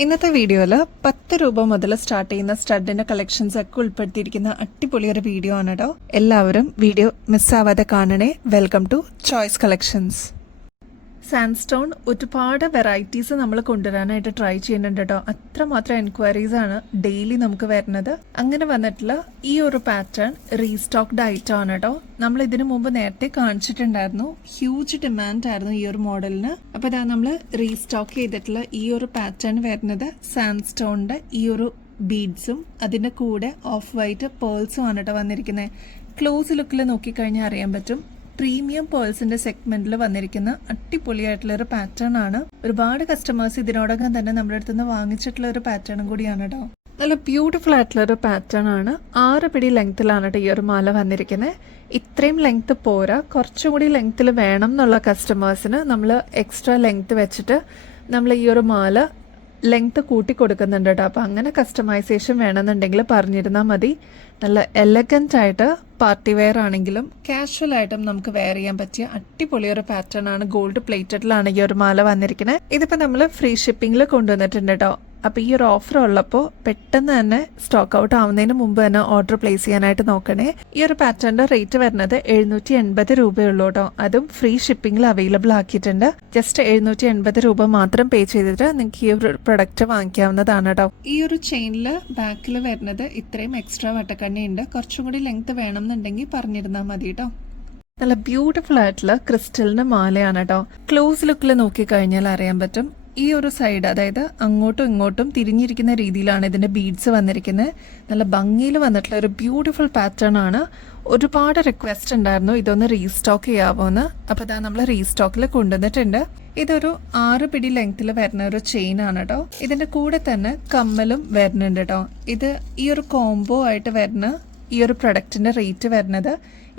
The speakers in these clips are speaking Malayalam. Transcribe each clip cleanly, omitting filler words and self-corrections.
ഇന്നത്തെ വീഡിയോയിൽ 10 രൂപ മുതൽ സ്റ്റാർട്ട് ചെയ്യുന്ന സ്റ്റഡിന്റെ കളക്ഷൻസ് ഒക്കെ ഉൾപ്പെടുത്തിയിരിക്കുന്ന അടിപൊളി ഒരു വീഡിയോ ആണ് കേട്ടോ. എല്ലാവരും വീഡിയോ മിസ്സാവാതെ കാണണേ. Welcome to choice collections. Sandstone ഒരുപാട് വെറൈറ്റീസ് നമ്മൾ കൊണ്ടുവരാനായിട്ട് ട്രൈ ചെയ്യുന്നുണ്ട് കേട്ടോ. അത്രമാത്രം എൻക്വയറീസ് ആണ് ഡെയിലി നമുക്ക് വരുന്നത്. അങ്ങനെ വന്നിട്ടുള്ള ഈ ഒരു പാറ്റേൺ റീസ്റ്റോക്ഡ് ഐറ്റം ആണ് കേട്ടോ. നമ്മൾ ഇതിനു മുമ്പ് നേരത്തെ കാണിച്ചിട്ടുണ്ടായിരുന്നു. ഹ്യൂജ് ഡിമാൻഡ് ആയിരുന്നു ഈ ഒരു മോഡലിന്. അപ്പൊ ഇതാ നമ്മൾ റീസ്റ്റോക്ക് ചെയ്തിട്ടുള്ള ഈ ഒരു പാറ്റേൺ വരുന്നത് സാൻഡ്സ്റ്റോണിന്റെ ഈ ഒരു ബീഡ്സും അതിന്റെ കൂടെ ഓഫ് വൈറ്റ് പേൾസും ആണ് കേട്ടോ വന്നിരിക്കുന്നത്. ക്ലോസ് ലുക്കിൽ നോക്കിക്കഴിഞ്ഞാൽ അറിയാൻ പറ്റും പ്രീമിയം പേൾസിന്റെ സെഗ്മെന്റിൽ വന്നിരിക്കുന്ന അടിപൊളിയായിട്ടുള്ള ഒരു പാറ്റേൺ ആണ്. ഒരുപാട് കസ്റ്റമേഴ്സ് ഇതിനോടകം തന്നെ നമ്മുടെ അടുത്ത് നിന്ന് വാങ്ങിച്ചിട്ടുള്ള ഒരു പാറ്റേണും കൂടിയാണ് കേട്ടോ. നല്ല ബ്യൂട്ടിഫുൾ ആയിട്ടുള്ള ഒരു പാറ്റേൺ ആണ്. 6 പിടി ലെങ്ത്തിലാണ് ഈ ഒരു മാല വന്നിരിക്കുന്നത്. ഇത്രയും ലെങ്ത് പോരാ, കുറച്ചും കൂടി ലെങ്ത്തിൽ വേണം എന്നുള്ള കസ്റ്റമേഴ്സിന് നമ്മൾ എക്സ്ട്രാ ലെങ്ത് വെച്ചിട്ട് നമ്മൾ ഈ ഒരു മാല ലെങ്ത് കൂട്ടി കൊടുക്കുന്നുണ്ട് കേട്ടോ. അപ്പം അങ്ങനെ കസ്റ്റമൈസേഷൻ വേണമെന്നുണ്ടെങ്കിൽ പറഞ്ഞിരുന്നാൽ മതി. നല്ല എലഗന്റ് ആയിട്ട് പാർട്ടി വെയർ ആണെങ്കിലും കാഷ്വൽ ആയിട്ടും നമുക്ക് വെയർ ചെയ്യാൻ പറ്റിയ അടിപൊളി ഒരു പാറ്റേൺ ആണ്. ഗോൾഡ് പ്ലേറ്റഡിലാണ് ഈ ഒരു മാല വന്നിരിക്കുന്നത്. ഇതിപ്പോൾ നമ്മൾ ഫ്രീ ഷിപ്പിംഗിൽ കൊണ്ടുവന്നിട്ടുണ്ട് കേട്ടോ. അപ്പോൾ ഈ ഒരു ഓഫർ ഉള്ളപ്പോൾ പെട്ടെന്ന് തന്നെ സ്റ്റോക്ക് ഔട്ട് ആവുന്നതിന് മുമ്പ് തന്നെ ഓർഡർ പ്ലേസ് ചെയ്യാനായിട്ട് നോക്കണേ. ഈ ഒരു പാറ്റേണിന്റെ റേറ്റ് വരുന്നത് 780 രൂപയുള്ളൂ കേട്ടോ. അതും ഫ്രീ ഷിപ്പിംഗിൽ അവൈലബിൾ ആക്കിയിട്ടുണ്ട്. ജസ്റ്റ് 780 രൂപ മാത്രം പേ ചെയ്തിട്ട് നിങ്ങൾക്ക് ഈ ഒരു പ്രൊഡക്റ്റ് വാങ്ങിക്കാവുന്നതാണ് കേട്ടോ. ഈ ഒരു ചെയിനിൽ ബാക്കിൽ വരുന്നത് ഇത്രയും എക്സ്ട്രാ വട്ടക്കണ്ണി ഉണ്ട്. കുറച്ചും കൂടി ലെങ്ത് വേണം എന്നുണ്ടെങ്കിൽ പറഞ്ഞിരുന്നാൽ മതി കേട്ടോ. നല്ല ബ്യൂട്ടിഫുൾ ആയിട്ടുള്ള ക്രിസ്റ്റലിന്റെ മാലയാണ് കേട്ടോ. ക്ലോസ് ലുക്കിൽ നോക്കിക്കഴിഞ്ഞാൽ അറിയാൻ പറ്റും ഈ ഒരു സൈഡ്, അതായത് അങ്ങോട്ടും ഇങ്ങോട്ടും തിരിഞ്ഞിരിക്കുന്ന രീതിയിലാണ് ഇതിന്റെ ബീഡ്സ് വന്നിരിക്കുന്നത്. നല്ല ഭംഗിയിൽ വന്നിട്ടുള്ള ഒരു ബ്യൂട്ടിഫുൾ പാറ്റേൺ ആണ്. ഒരുപാട് റിക്വസ്റ്റ് ഉണ്ടായിരുന്നു ഇതൊന്ന് റീസ്റ്റോക്ക് ചെയ്യാവോന്ന്. അപ്പോൾ ഇതാ നമ്മൾ റീസ്റ്റോക്കിൽ കൊണ്ടുവന്നിട്ടുണ്ട്. ഇതൊരു 6 പിടി ലെങ്ത്തിൽ വരുന്ന ഒരു ചെയിൻ ആണ് കേട്ടോ. ഇതിന്റെ കൂടെ തന്നെ കമ്മലും വരുന്നുണ്ട് കേട്ടോ. ഇത് ഈ ഒരു കോംബോ ആയിട്ട് വരുന്ന ഈ ഒരു പ്രൊഡക്റ്റിന്റെ റേറ്റ് വരുന്നത്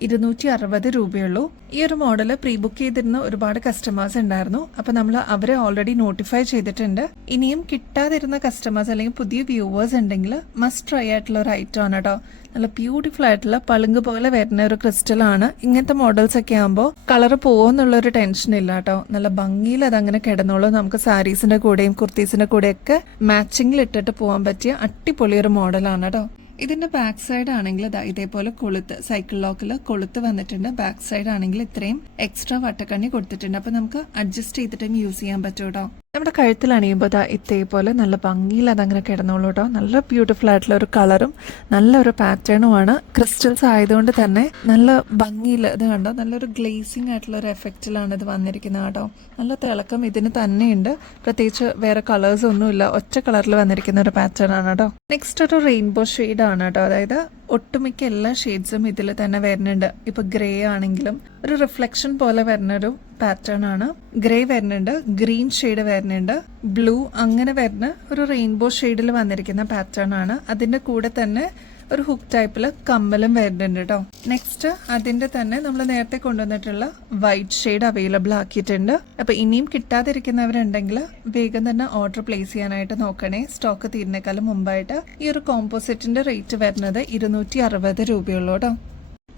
260 രൂപയുള്ളൂ. ഈ ഒരു മോഡൽ പ്രീ ബുക്ക് ചെയ്തിരുന്ന ഒരുപാട് കസ്റ്റമേഴ്സ് ഉണ്ടായിരുന്നു. അപ്പൊ നമ്മൾ അവരെ ഓൾറെഡി നോട്ടിഫൈ ചെയ്തിട്ടുണ്ട്. ഇനിയും കിട്ടാതിരുന്ന കസ്റ്റമേഴ്സ് അല്ലെങ്കിൽ പുതിയ വ്യൂവേഴ്സ് ഉണ്ടെങ്കിൽ മസ്റ്റ് ട്രൈ ആയിട്ടുള്ള ഒരു ഐറ്റം ആണ് കേട്ടോ. നല്ല ബ്യൂട്ടിഫുൾ ആയിട്ടുള്ള പളുങ്ക് പോലെ വരുന്ന ഒരു ക്രിസ്റ്റൽ ആണ്. ഇങ്ങനത്തെ മോഡൽസ് ഒക്കെ ആകുമ്പോൾ കളർ പോകുമെന്നുള്ള ഒരു ടെൻഷൻ ഇല്ല കേട്ടോ. നല്ല ഭംഗിയിൽ അതങ്ങനെ കിടന്നോളൂ. നമുക്ക് സാരീസിന്റെ കൂടെയും കുർത്തീസിന്റെ കൂടെയൊക്കെ മാച്ചിങ്ങിൽ ഇട്ടിട്ട് പോകാൻ പറ്റിയ അടിപൊളി ഒരു മോഡലാണ് കേട്ടോ. ഇതിന്റെ ബാക്ക് സൈഡ് ആണെങ്കിൽ ഇതേപോലെ കൊളുത്ത്, സൈക്കിൾ ലോക്കിൽ കൊളുത്ത് വന്നിട്ടുണ്ട്. ബാക്ക് സൈഡ് ആണെങ്കിൽ ഇത്രയും എക്സ്ട്രാ വട്ടക്കണ്ണി കൊടുത്തിട്ടുണ്ട്. അപ്പൊ നമുക്ക് അഡ്ജസ്റ്റ് ചെയ്തിട്ടും യൂസ് ചെയ്യാൻ പറ്റും കേട്ടോ. നമ്മുടെ കഴുത്തിൽ അണിയുമ്പോൾ ഇതേപോലെ നല്ല ഭംഗിയിൽ അതങ്ങനെ കിടന്നോളൂ കേട്ടോ. നല്ല ബ്യൂട്ടിഫുൾ ആയിട്ടുള്ള ഒരു കളറും നല്ലൊരു പാറ്റേണുമാണ്. ക്രിസ്റ്റൽസ് ആയതുകൊണ്ട് തന്നെ നല്ല ഭംഗിയിൽ ഇത് കണ്ടോ, നല്ലൊരു ഗ്ലേസിംഗ് ആയിട്ടുള്ള ഒരു എഫക്റ്റിലാണ് ഇത് വന്നിരിക്കുന്നത് കേട്ടോ. നല്ല തിളക്കം ഇതിന് തന്നെയുണ്ട്. പ്രത്യേകിച്ച് വേറെ കളേഴ്സ് ഒന്നുമില്ല, ഒറ്റ കളറിൽ വന്നിരിക്കുന്ന ഒരു പാറ്റേൺ ആണ് കേട്ടോ. നെക്സ്റ്റ് ഒരു റെയിൻബോ ഷെയ്ഡ് ആണ് കേട്ടോ. അതായത് ഒട്ടുമിക്ക എല്ലാ ഷെയ്ഡ്സും ഇതിൽ തന്നെ വരുന്നുണ്ട്. ഇപ്പൊ ഗ്രേ ആണെങ്കിലും ഒരു റിഫ്ലക്ഷൻ പോലെ വരുന്നൊരു പാറ്റേൺ ആണ്. ഗ്രേ വരുന്നുണ്ട്, ഗ്രീൻ ഷെയ്ഡ് വരുന്നുണ്ട്, ബ്ലൂ, അങ്ങനെ വരുന്ന ഒരു റെയിൻബോ ഷെയ്ഡിൽ വന്നിരിക്കുന്ന പാറ്റേൺ ആണ്. അതിന്റെ കൂടെ തന്നെ ഒരു ഹുക്ക് ടൈപ്പിൽ കമ്മലും വരുന്നുണ്ട് കേട്ടോ. നെക്സ്റ്റ് അതിന്റെ തന്നെ നമ്മൾ നേരത്തെ കൊണ്ടുവന്നിട്ടുള്ള വൈറ്റ് ഷെയ്ഡ് അവൈലബിൾ ആക്കിയിട്ടുണ്ട്. അപ്പൊ ഇനിയും കിട്ടാതിരിക്കുന്നവരുണ്ടെങ്കിൽ വേഗം തന്നെ ഓർഡർ പ്ലേസ് ചെയ്യാനായിട്ട് നോക്കണേ. സ്റ്റോക്ക് തീരുന്നേക്കാളും മുമ്പായിട്ട്. ഈ ഒരു കോമ്പോസിറ്റിന്റെ റേറ്റ് വരുന്നത് 260 രൂപയുള്ളൂ കേട്ടോ.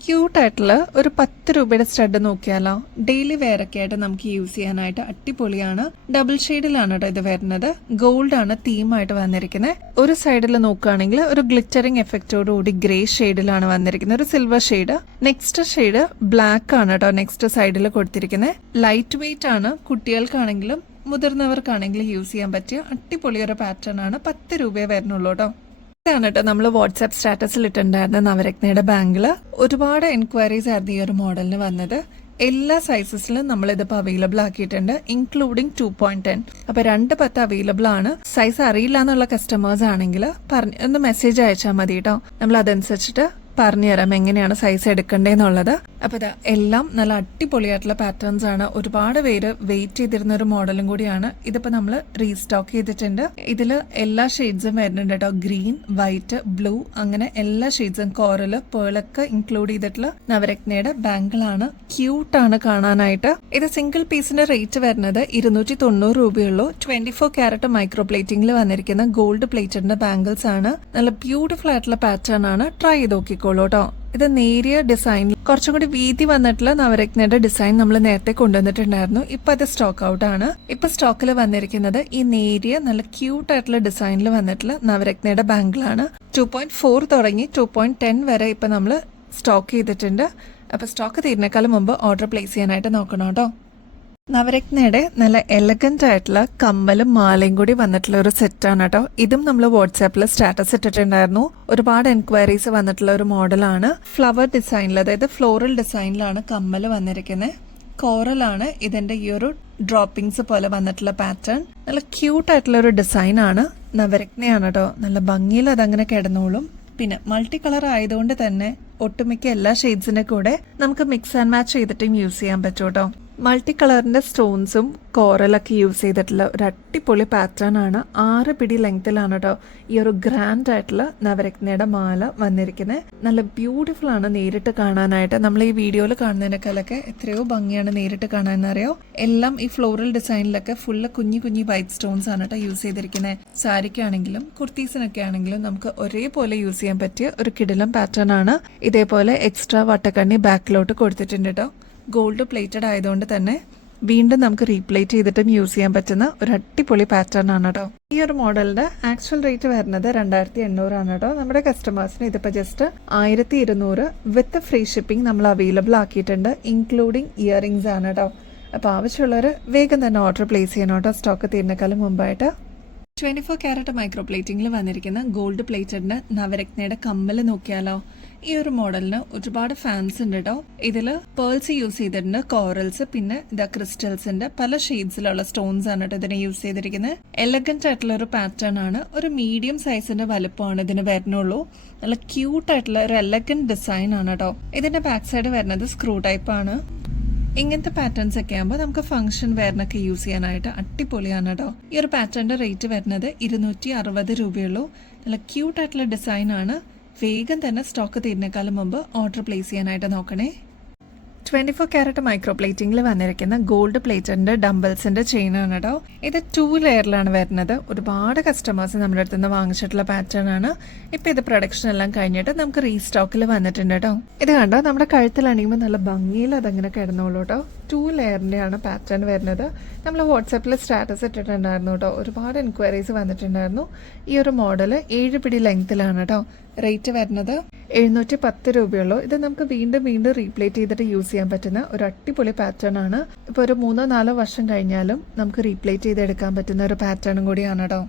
ക്യൂട്ടായിട്ടുള്ള ഒരു 10 രൂപയുടെ സ്റ്റഡ് നോക്കിയാലോ. ഡെയിലി വെയർ ഒക്കെ ആയിട്ട് നമുക്ക് യൂസ് ചെയ്യാനായിട്ട് അടിപൊളിയാണ്. ഡബിൾ ഷെയ്ഡിലാണ് കേട്ടോ ഇത് വരുന്നത്. ഗോൾഡ് ആണ് തീമായിട്ട് വന്നിരിക്കുന്നത്. ഒരു സൈഡിൽ നോക്കുകയാണെങ്കിൽ ഒരു ഗ്ലിറ്ററിംഗ് എഫക്റ്റോടുകൂടി ഗ്രേ ഷെയ്ഡിലാണ് വന്നിരിക്കുന്നത്, ഒരു silver shade. Next shade black ആണ് കേട്ടോ നെക്സ്റ്റ് സൈഡിൽ കൊടുത്തിരിക്കുന്നത്. ലൈറ്റ് വെയിറ്റ് ആണ്. കുട്ടികൾക്കാണെങ്കിലും മുതിർന്നവർക്കാണെങ്കിലും യൂസ് ചെയ്യാൻ പറ്റിയ അടിപൊളി ഒരു പാറ്റേൺ ആണ്. 10 രൂപയെ വരുന്നുള്ളൂ കേട്ടോ. ഇതാണ് കേട്ടോ നമ്മൾ വാട്സാപ്പ് സ്റ്റാറ്റസിൽ ഇട്ടുണ്ടായിരുന്ന നവരത്നയുടെ ബാങ്കില്. ഒരുപാട് എൻക്വയറീസ് ആയിരുന്നു ഈ ഒരു മോഡലിന് വന്നത്. എല്ലാ സൈസസിലും നമ്മൾ ഇതിപ്പോൾ അവൈലബിൾ ആക്കിയിട്ടുണ്ട്, ഇൻക്ലൂഡിങ് 2.10. അപ്പൊ 2.10 അവൈലബിൾ ആണ്. സൈസ് അറിയില്ല എന്നുള്ള കസ്റ്റമേഴ്സ് ആണെങ്കിൽ ഒന്ന് മെസ്സേജ് അയച്ചാൽ മതി കേട്ടോ. നമ്മൾ അതനുസരിച്ചിട്ട് പറഞ്ഞുതരാം എങ്ങനെയാണ് സൈസ് എടുക്കേണ്ടതെന്നുള്ളത്. അപ്പൊ ഇതാ എല്ലാം നല്ല അടിപൊളിയായിട്ടുള്ള പാറ്റേൺസ് ആണ്. ഒരുപാട് പേര് വെയിറ്റ് ചെയ്തിരുന്ന ഒരു മോഡലും കൂടിയാണ്. ഇതിപ്പോ നമ്മൾ റീസ്റ്റോക്ക് ചെയ്തിട്ടുണ്ട്. ഇതില് എല്ലാ ഷെയ്ഡ്സും വരുന്നുണ്ട് കേട്ടോ. ഗ്രീൻ, വൈറ്റ്, ബ്ലൂ, അങ്ങനെ എല്ലാ ഷെയ്ഡ്സും, കോറല്, പേളൊക്കെ ഇൻക്ലൂഡ് ചെയ്തിട്ടുള്ള നവരത്നയുടെ ബാങ്കിളാണ്. ക്യൂട്ടാണ് കാണാനായിട്ട്. ഇത് സിംഗിൾ പീസിന്റെ റേറ്റ് വരുന്നത് 290 രൂപയുള്ളൂ. 24 ക്യാരറ്റ് മൈക്രോ പ്ലേറ്റിംഗിൽ വന്നിരിക്കുന്ന ഗോൾഡ് പ്ലേറ്റഡിന്റെ ബാങ്കിൾസ് ആണ്. നല്ല ബ്യൂട്ടിഫുൾ ആയിട്ടുള്ള പാറ്റേൺ ആണ്. ട്രൈ ചെയ്ത് നോക്കിക്കോ. നോക്കിക്കോളൂ കേട്ടോ. ഇത് നേരിയ ഡിസൈൻ, കുറച്ചും കൂടി വീതി വന്നിട്ടുള്ള നവരത്നയുടെ ഡിസൈൻ നമ്മൾ നേരത്തെ കൊണ്ടുവന്നിട്ടുണ്ടായിരുന്നു. ഇപ്പൊ അത് സ്റ്റോക്ക് ഔട്ട് ആണ്. ഇപ്പൊ സ്റ്റോക്കിൽ വന്നിരിക്കുന്നത് ഈ നേരിയ നല്ല ക്യൂട്ട് ആയിട്ടുള്ള ഡിസൈനിൽ വന്നിട്ടുള്ള നവരത്നയുടെ ബാങ്കിളാണ്. 2.4 തുടങ്ങി 2.10 വരെ ഇപ്പൊ നമ്മൾ സ്റ്റോക്ക് ചെയ്തിട്ടുണ്ട്. അപ്പൊ സ്റ്റോക്ക് തീരുന്നേക്കാളും മുമ്പ് ഓർഡർ പ്ലേസ് ചെയ്യാനായിട്ട് നോക്കണം കേട്ടോ. നവരത്നയുടെ നല്ല എലഗന്റ് ആയിട്ടുള്ള കമ്മലും മാലയും കൂടി വന്നിട്ടുള്ള ഒരു സെറ്റാണ് കേട്ടോ. ഇതും നമ്മൾ വാട്സാപ്പിൽ സ്റ്റാറ്റസ് ഇട്ടിട്ടുണ്ടായിരുന്നു. ഒരുപാട് എൻക്വയറീസ് വന്നിട്ടുള്ള ഒരു മോഡലാണ്. ഫ്ലവർ ഡിസൈനിൽ, അതായത് ഫ്ലോറൽ ഡിസൈനിലാണ് കമ്മല് വന്നിരിക്കുന്നത്. കോറലാണ് ഇതിന്റെ ഈ ഒരു ഡ്രോപ്പിംഗ്സ് പോലെ വന്നിട്ടുള്ള പാറ്റേൺ. നല്ല ക്യൂട്ട് ആയിട്ടുള്ള ഒരു ഡിസൈൻ ആണ്. നവരത്നയാണ് കേട്ടോ. നല്ല ഭംഗിയിൽ അതങ്ങനെ കിടന്നോളും. പിന്നെ മൾട്ടി കളർ ആയതുകൊണ്ട് തന്നെ ഒട്ടുമിക്ക എല്ലാ ഷെയ്ഡ്സിന്റെ കൂടെ നമുക്ക് മിക്സ് ആൻഡ് മാച്ച് ചെയ്തിട്ടും യൂസ് ചെയ്യാൻ പറ്റും കേട്ടോ. മൾട്ടി കളറിന്റെ സ്റ്റോൺസും കോറലൊക്കെ യൂസ് ചെയ്തിട്ടുള്ള ഒരു അടിപൊളി പാറ്റേൺ ആണ്. 6 പിടി ലെങ്തിലാണ് കേട്ടോ ഈ ഒരു ഗ്രാൻഡ് ആയിട്ടുള്ള നവരത്നയുടെ മാല വന്നിരിക്കുന്നത്. നല്ല ബ്യൂട്ടിഫുൾ ആണ് നേരിട്ട് കാണാനായിട്ട്. നമ്മൾ ഈ വീഡിയോയിൽ കാണുന്നതിനേക്കാളൊക്കെ എത്രയോ ഭംഗിയാണ് നേരിട്ട് കാണാനറിയോ. എല്ലാം ഈ ഫ്ലോറൽ ഡിസൈനിലൊക്കെ ഫുള്ള് കുഞ്ഞു കുഞ്ഞു വൈറ്റ് സ്റ്റോൺസ് ആണ് കേട്ടോ യൂസ് ചെയ്തിരിക്കുന്നത്. സാരിക്കാണെങ്കിലും കുർത്തീസിനൊക്കെ ആണെങ്കിലും നമുക്ക് ഒരേപോലെ യൂസ് ചെയ്യാൻ പറ്റിയ ഒരു കിടിലം പാറ്റേൺ ആണ്. ഇതേപോലെ എക്സ്ട്രാ വട്ടക്കണ്ണി ബാക്കിലോട്ട് കൊടുത്തിട്ടുണ്ട് കേട്ടോ. ഗോൾഡ് പ്ലേറ്റഡ് ആയതുകൊണ്ട് തന്നെ വീണ്ടും നമുക്ക് റീപ്ലേറ്റ് ചെയ്തിട്ടും യൂസ് ചെയ്യാൻ പറ്റുന്ന ഒരു അടിപൊളി പാറ്റേൺ ആണ് കേട്ടോ. ഈ ഒരു മോഡലിന്റെ ആക്ച്വൽ റേറ്റ് വരുന്നത് 2800 ആണ് കേട്ടോ. നമ്മുടെ കസ്റ്റമേഴ്സിന് ഇതിപ്പോ ജസ്റ്റ് 1200 വിത്ത് ഫ്രീ ഷിപ്പിംഗ് നമ്മൾ അവൈലബിൾ ആക്കിയിട്ടുണ്ട്, ഇൻക്ലൂഡിങ് ഇയറിംഗ്സ് ആണ് കേട്ടോ. അപ്പൊ ആവശ്യമുള്ളവർ വേഗം തന്നെ ഓർഡർ പ്ലേസ് ചെയ്യണം കേട്ടോ, സ്റ്റോക്ക് തീരുന്നേക്കാളും മുമ്പായിട്ട്. 24 ക്യാരറ്റ് മൈക്രോ പ്ലേറ്റിംഗിൽ വന്നിരിക്കുന്ന ഗോൾഡ് പ്ലേറ്റഡിന്റെ നവരത്നയുടെ കമ്മല് നോക്കിയാലോ. ഈ ഒരു മോഡലിന് ഒരുപാട് ഫാൻസ് ഉണ്ട് കേട്ടോ. ഇതിൽ പേൾസ് യൂസ് ചെയ്തിട്ടുണ്ട്, കോറൽസ്, പിന്നെ ഇതാ ക്രിസ്റ്റൽസിന്റെ പല ഷെയ്ഡ്സിലുള്ള സ്റ്റോൺസ് ആണ് കേട്ടോ ഇതിനെ യൂസ് ചെയ്തിരിക്കുന്നത്. എലഗന്റ് ആയിട്ടുള്ള ഒരു പാറ്റേൺ ആണ്. ഒരു മീഡിയം സൈസിന്റെ വലുപ്പമാണ് ഇതിന് വരുന്നുള്ളൂ. നല്ല ക്യൂട്ട് ആയിട്ടുള്ള ഒരു എലഗന്റ് ഡിസൈൻ ആണ് കേട്ടോ. ഇതിന്റെ ബാക്ക് സൈഡ് വരുന്നത് സ്ക്രൂ ടൈപ്പ് ആണ്. ഇങ്ങനത്തെ പാറ്റേൺസ് ഒക്കെ ആകുമ്പോൾ നമുക്ക് ഫംഗ്ഷൻ വെയറിനൊക്കെ യൂസ് ചെയ്യാനായിട്ട് അടിപൊളിയാണ് കേട്ടോ. ഈ ഒരു പാറ്റേണിന്റെ റേറ്റ് വരുന്നത് 260 രൂപയുള്ളൂ. നല്ല ക്യൂട്ട് ആയിട്ടുള്ള ഡിസൈൻ ആണ്. വേഗം തന്നെ സ്റ്റോക്ക് തീരുന്നേക്കാളും മുമ്പ് ഓർഡർ പ്ലേസ് ചെയ്യാനായിട്ട് നോക്കണേ. 24 ക്യാരറ്റ് മൈക്രോ പ്ലേറ്റിംഗിൽ വന്നിരിക്കുന്ന ഗോൾഡ് പ്ലേറ്ററിന്റെ ഡംബിൾസിന്റെ ചെയിൻ ആണ് കേട്ടോ. ഇത് 2 ലെയറിലാണ് വരുന്നത്. ഒരുപാട് കസ്റ്റമേഴ്സ് നമ്മുടെ അടുത്ത് നിന്ന് വാങ്ങിച്ചിട്ടുള്ള പാറ്റേൺ ആണ്. ഇപ്പൊ ഇത് പ്രൊഡക്ഷൻ എല്ലാം കഴിഞ്ഞിട്ട് നമുക്ക് റീസ്റ്റോക്കിൽ വന്നിട്ടുണ്ട് കേട്ടോ. ഇത് കണ്ടോ, നമ്മുടെ കഴുത്തിലാണെങ്കിൽ നല്ല ഭംഗിയിൽ അതങ്ങനെ കിടന്നോളൂ കേട്ടോ. 2 ലെയറിന്റെ ആണ് പാറ്റേൺ വരുന്നത്. നമ്മൾ വാട്സാപ്പിൽ സ്റ്റാറ്റസ് ഇട്ടിട്ടുണ്ടായിരുന്നു കേട്ടോ. ഒരുപാട് എൻക്വയറീസ് വന്നിട്ടുണ്ടായിരുന്നു. ഈ ഒരു മോഡല് 7 പിടി ലെങ്തിലാണ് കേട്ടോ. റേറ്റ് വരുന്നത് 710 രൂപയുള്ളൂ. ഇത് നമുക്ക് വീണ്ടും വീണ്ടും റീപ്ലേറ്റ് ചെയ്തിട്ട് യൂസ് ചെയ്യാൻ പറ്റുന്ന ഒരു അടിപൊളി പാറ്റേൺ ആണ്. ഇപ്പൊ ഒരു 3-4 വർഷം കഴിഞ്ഞാലും നമുക്ക് റീപ്ലേറ്റ് ചെയ്തെടുക്കാൻ പറ്റുന്ന ഒരു പാറ്റേണും കൂടിയാണ് കേട്ടോ.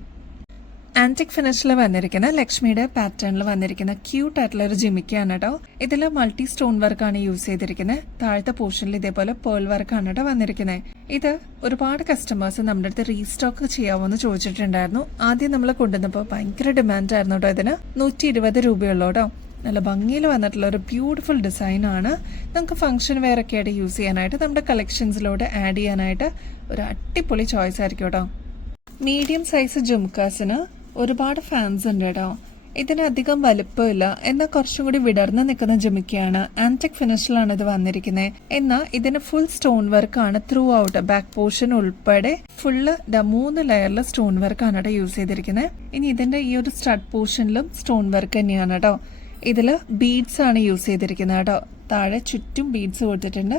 ആന്റിക് ഫിനിഷിൽ വന്നിരിക്കുന്ന ലക്ഷ്മിയുടെ പാറ്റേണിൽ വന്നിരിക്കുന്ന ക്യൂട്ട് ആയിട്ടുള്ള ഒരു ജിമിക്കാണ് കേട്ടോ. ഇതിൽ മൾട്ടി സ്റ്റോൺ വർക്കാണ് യൂസ് ചെയ്തിരിക്കുന്നത്. താഴത്തെ പോർഷനിൽ ഇതേപോലെ പേൾ വർക്കാണ് കേട്ടോ വന്നിരിക്കുന്നത്. ഇത് ഒരുപാട് കസ്റ്റമേഴ്സ് നമ്മുടെ അടുത്ത് റീസ്റ്റോക്ക് ചെയ്യാവോ എന്ന് ചോദിച്ചിട്ടുണ്ടായിരുന്നു. ആദ്യം നമ്മൾ കൊണ്ടുവന്നപ്പോൾ ഭയങ്കര ഡിമാൻഡ് ആയിരുന്നു കേട്ടോ. ഇതിന് 120 രൂപയുള്ളൂ കേട്ടോ. നല്ല ഭംഗിയിൽ വന്നിട്ടുള്ള ഒരു ബ്യൂട്ടിഫുൾ ഡിസൈൻ ആണ്. നമുക്ക് ഫംഗ്ഷൻ വെയർ ഒക്കെ ആയിട്ട് യൂസ് ചെയ്യാനായിട്ട് നമ്മുടെ കളക്ഷൻസിലോട്ട് ആഡ് ചെയ്യാനായിട്ട് ഒരു അടിപൊളി ചോയ്സ് ആയിരിക്കും കേട്ടോ. മീഡിയം സൈസ് ജുംക്കാസിന് ഒരുപാട് ഫാൻസ് ഉണ്ട് കേട്ടോ. ഇതിനധികം വലുപ്പമില്ല, എന്നാൽ കുറച്ചും കൂടി വിടർന്ന് നിൽക്കുന്ന ജിമിക്കയാണ്. ആന്റിക് ഫിനിഷിലാണ് ഇത് വന്നിരിക്കുന്നത്. എന്നാൽ ഇതിന് ഫുൾ സ്റ്റോൺ വർക്കാണ് ത്രൂ ഔട്ട്. ബാക്ക് പോർഷൻ ഉൾപ്പെടെ ഫുള്ള് 3 ലെയറിൽ സ്റ്റോൺ വർക്കാണ് കേട്ടോ യൂസ് ചെയ്തിരിക്കുന്നത്. ഇനി ഇതിന്റെ ഈ ഒരു സ്റ്റഡ് പോർഷനിലും സ്റ്റോൺ വർക്ക് തന്നെയാണ് കേട്ടോ. ഇതിൽ ബീഡ്സ് ആണ് യൂസ് ചെയ്തിരിക്കുന്നത് കേട്ടോ. താഴെ ചുറ്റും ബീഡ്സ് കൊടുത്തിട്ടുണ്ട്.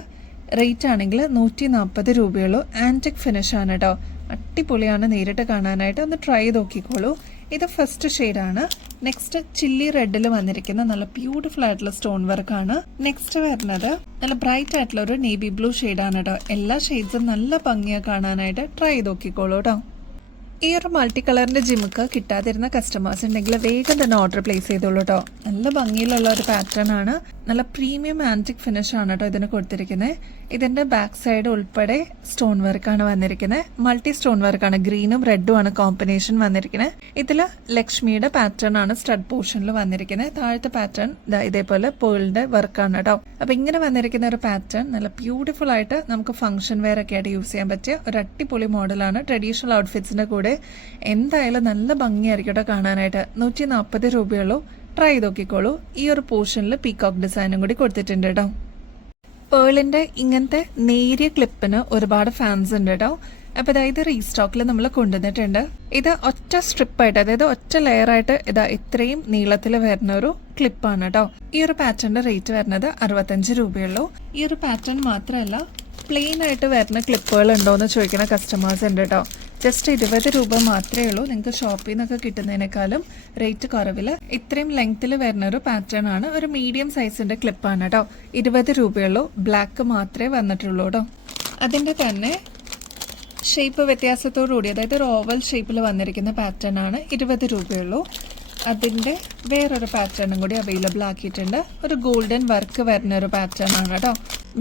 റേറ്റ് ആണെങ്കിൽ 140 രൂപയുള്ളൂ. ആന്റിക് ഫിനിഷ് ആണ് കേട്ടോ. അടിപൊളിയാണ് നേരിട്ട് കാണാനായിട്ട്. ഒന്ന് ട്രൈ ചെയ്ത് നോക്കിക്കോളൂ. ഇത് ഫസ്റ്റ് ഷെയ്ഡാണ്. നെക്സ്റ്റ് ചില്ലി റെഡിൽ വന്നിരിക്കുന്ന നല്ല ബ്യൂട്ടിഫുൾ ആയിട്ടുള്ള സ്റ്റോൺ വർക്കാണ്. നെക്സ്റ്റ് വരുന്നത് നല്ല ബ്രൈറ്റ് ആയിട്ടുള്ള ഒരു നേവി ബ്ലൂ ഷെയ്ഡാണ് കേട്ടോ. എല്ലാ ഷെയ്ഡ്സും നല്ല ഭംഗിയാ കാണാനായിട്ട്. ട്രൈ ചെയ്ത് നോക്കിക്കോളൂ കേട്ടോ. ഈ ഒരു മൾട്ടി കളറിന്റെ ജിമുക്ക് കിട്ടാതിരുന്ന കസ്റ്റമേഴ്സ് ഉണ്ടെങ്കിൽ വേഗം തന്നെ ഓർഡർ പ്ലേസ് ചെയ്തോളൂ കേട്ടോ. നല്ല ഭംഗിയിലുള്ള ഒരു പാറ്റേൺ ആണ്. നല്ല പ്രീമിയം ആന്റിക് ഫിനിഷ് ആണ് കേട്ടോ ഇതിന് കൊടുത്തിരിക്കുന്നത്. ഇതിന്റെ ബാക്ക് സൈഡ് ഉൾപ്പെടെ സ്റ്റോൺ വർക്കാണ് വന്നിരിക്കുന്നത്. മൾട്ടി സ്റ്റോൺ വർക്കാണ്. ഗ്രീനും റെഡും ആണ് കോമ്പിനേഷൻ വന്നിരിക്കുന്നത്. ഇതിൽ ലക്ഷ്മിയുടെ പാറ്റേൺ ആണ് സ്റ്റഡ് പോർഷനിൽ വന്നിരിക്കുന്നത്. താഴത്തെ പാറ്റേൺ ഇതേപോലെ പേളിന്റെ വർക്കാണ് കേട്ടോ. അപ്പൊ ഇങ്ങനെ വന്നിരിക്കുന്ന ഒരു പാറ്റേൺ നല്ല ബ്യൂട്ടിഫുൾ ആയിട്ട് നമുക്ക് ഫംഗ്ഷൻ വെയർ ഒക്കെ ആയിട്ട് യൂസ് ചെയ്യാൻ പറ്റിയ ഒരു അടിപൊളി മോഡലാണ്. ട്രഡീഷണൽ ഔട്ട്ഫിറ്റ്സിന്റെ കൂടെ എന്തായാലും നല്ല ഭംഗിയായിരിക്കും കേട്ടോ കാണാനായിട്ട്. 140 രൂപയുള്ളൂ. ട്രൈ ചെയ്ത് നോക്കിക്കോളൂ. ഈ ഒരു പോർഷനിൽ പീകോക്ക് ഡിസൈനും കൂടി കൊടുത്തിട്ടുണ്ട് കേട്ടോ. പേളിന്റെ ഇങ്ങനത്തെ നേരിയ ക്ലിപ്പിന് ഒരുപാട് ഫാൻസ് ഉണ്ട് കേട്ടോ. അപ്പോൾ ഇത് റീസ്റ്റോക്കിൽ നമ്മൾ കൊണ്ടുവന്നിട്ടുണ്ട്. ഇത് ഒറ്റ സ്ട്രിപ്പായിട്ട്, അതായത് ഒറ്റ ലെയറായിട്ട് ഇത്രയും നീളത്തിൽ വരുന്ന ഒരു ക്ലിപ്പാണ് കേട്ടോ. ഈ ഒരു പാറ്റേണിന്റെ റേറ്റ് വരുന്നത് 65 രൂപയുള്ളൂ. ഈ ഒരു പാറ്റേൺ മാത്രമല്ല, പ്ലെയിൻ ആയിട്ട് വരുന്ന ക്ലിപ്പുകൾ ഉണ്ടോ എന്ന് ചോദിക്കുന്ന കസ്റ്റമേഴ്സ് ഉണ്ട് കേട്ടോ. ജസ്റ്റ് 20 രൂപ മാത്രമേ ഉള്ളൂ. നിങ്ങൾക്ക് ഷോപ്പിൽ നിന്നൊക്കെ കിട്ടുന്നതിനേക്കാളും റേറ്റ് കുറവിൽ ഇത്രയും ലെങ്ത്തിൽ വരുന്ന ഒരു പാറ്റേൺ ആണ്. ഒരു മീഡിയം സൈസിന്റെ ക്ലിപ്പാണ് കേട്ടോ. 20 രൂപയുള്ളൂ. ബ്ലാക്ക് മാത്രമേ വന്നിട്ടുള്ളൂ കേട്ടോ. അതിൻ്റെ തന്നെ ഷേപ്പ് വ്യത്യാസത്തോടുകൂടി, അതായത് ഒരു ഓവൽ ഷേപ്പിൽ വന്നിരിക്കുന്ന പാറ്റേൺ ആണ് 20 രൂപയുള്ളൂ. അതിൻ്റെ വേറൊരു പാറ്റേണും കൂടി അവൈലബിൾ ആക്കിയിട്ടുണ്ട്. ഒരു ഗോൾഡൻ വർക്ക് വരുന്ന ഒരു പാറ്റേൺ ആണ് കേട്ടോ.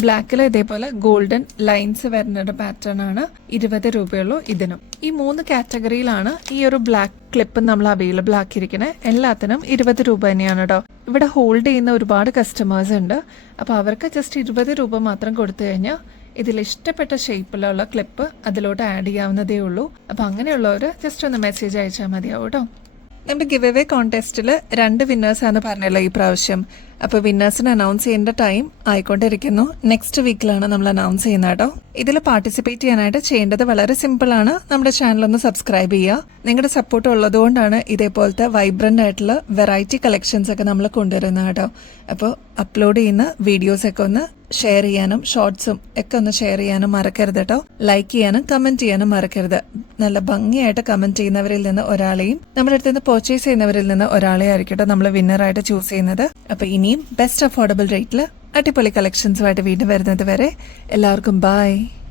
ബ്ലാക്കിൽ ഇതേപോലെ ഗോൾഡൻ ലൈൻസ് വരുന്ന ഒരു പാറ്റേൺ ആണ്. 20 രൂപയുള്ളൂ ഇതിനും. ഈ 3 കാറ്റഗറിയിലാണ് ഈ ഒരു ബ്ലാക്ക് ക്ലിപ്പ് നമ്മൾ അവൈലബിൾ ആക്കിയിരിക്കുന്നത്. എല്ലാത്തിനും 20 രൂപ തന്നെയാണ് കേട്ടോ. ഇവിടെ ഹോൾഡ് ചെയ്യുന്ന ഒരുപാട് കസ്റ്റമേഴ്സ് ഉണ്ട്. അപ്പോൾ അവർക്ക് ജസ്റ്റ് 20 രൂപ മാത്രം കൊടുത്തു കഴിഞ്ഞാൽ ഇതിൽ ഇഷ്ടപ്പെട്ട ഷേപ്പിലുള്ള ക്ലിപ്പ് അതിലോട്ട് ആഡ് ചെയ്യാവുന്നതേ ഉള്ളൂ. അപ്പോൾ അങ്ങനെയുള്ളവർ ജസ്റ്റ് ഒന്ന് മെസ്സേജ് അയച്ചാൽ മതിയാവും കേട്ടോ. നമ്മുടെ ഗിവ് അവേ കോൺടെസ്റ്റിൽ 2 വിന്നേഴ്സാണ് പറഞ്ഞല്ലോ ഈ പ്രാവശ്യം. അപ്പോൾ വിന്നേഴ്സിന് അനൗൺസ് ചെയ്യേണ്ട ടൈം ആയിക്കൊണ്ടിരിക്കുന്നു. നെക്സ്റ്റ് വീക്കിലാണ് നമ്മൾ അനൗൺസ് ചെയ്യുന്നത് കേട്ടോ. ഇതിൽ പാർട്ടിസിപ്പേറ്റ് ചെയ്യാനായിട്ട് ചെയ്യേണ്ടത് വളരെ സിമ്പിളാണ്. നമ്മുടെ ചാനലൊന്ന് സബ്സ്ക്രൈബ് ചെയ്യുക. നിങ്ങളുടെ സപ്പോർട്ട് ഉള്ളതുകൊണ്ടാണ് ഇതേപോലത്തെ വൈബ്രൻ്റ് ആയിട്ടുള്ള വെറൈറ്റി കളക്ഷൻസ് ഒക്കെ നമ്മൾ കൊണ്ടുവരുന്നത് കേട്ടോ. അപ്പോൾ അപ്ലോഡ് ചെയ്യുന്ന വീഡിയോസൊക്കെ ഒന്ന് ഷെയർ ചെയ്യാനും ഷോർട്സും ഒക്കെ ഒന്ന് ഷെയർ ചെയ്യാനും മറക്കരുത് കേട്ടോ. ലൈക്ക് ചെയ്യാനും കമന്റ് ചെയ്യാനും മറക്കരുത്. നല്ല ഭംഗിയായിട്ട് കമന്റ് ചെയ്യുന്നവരിൽ നിന്ന് ഒരാളെയും നമ്മുടെ അടുത്ത് നിന്ന് പർച്ചേസ് ചെയ്യുന്നവരിൽ നിന്ന് ഒരാളെ ആയിരിക്കട്ടെ നമ്മൾ വിന്നറായിട്ട് ചൂസ് ചെയ്യുന്നത്. അപ്പൊ ഇനിയും ബെസ്റ്റ് അഫോർഡബിൾ റേറ്റിൽ അടിപൊളി കളക്ഷൻസുമായിട്ട് വീണ്ടും വരുന്നത് വരെ എല്ലാവർക്കും ബൈ.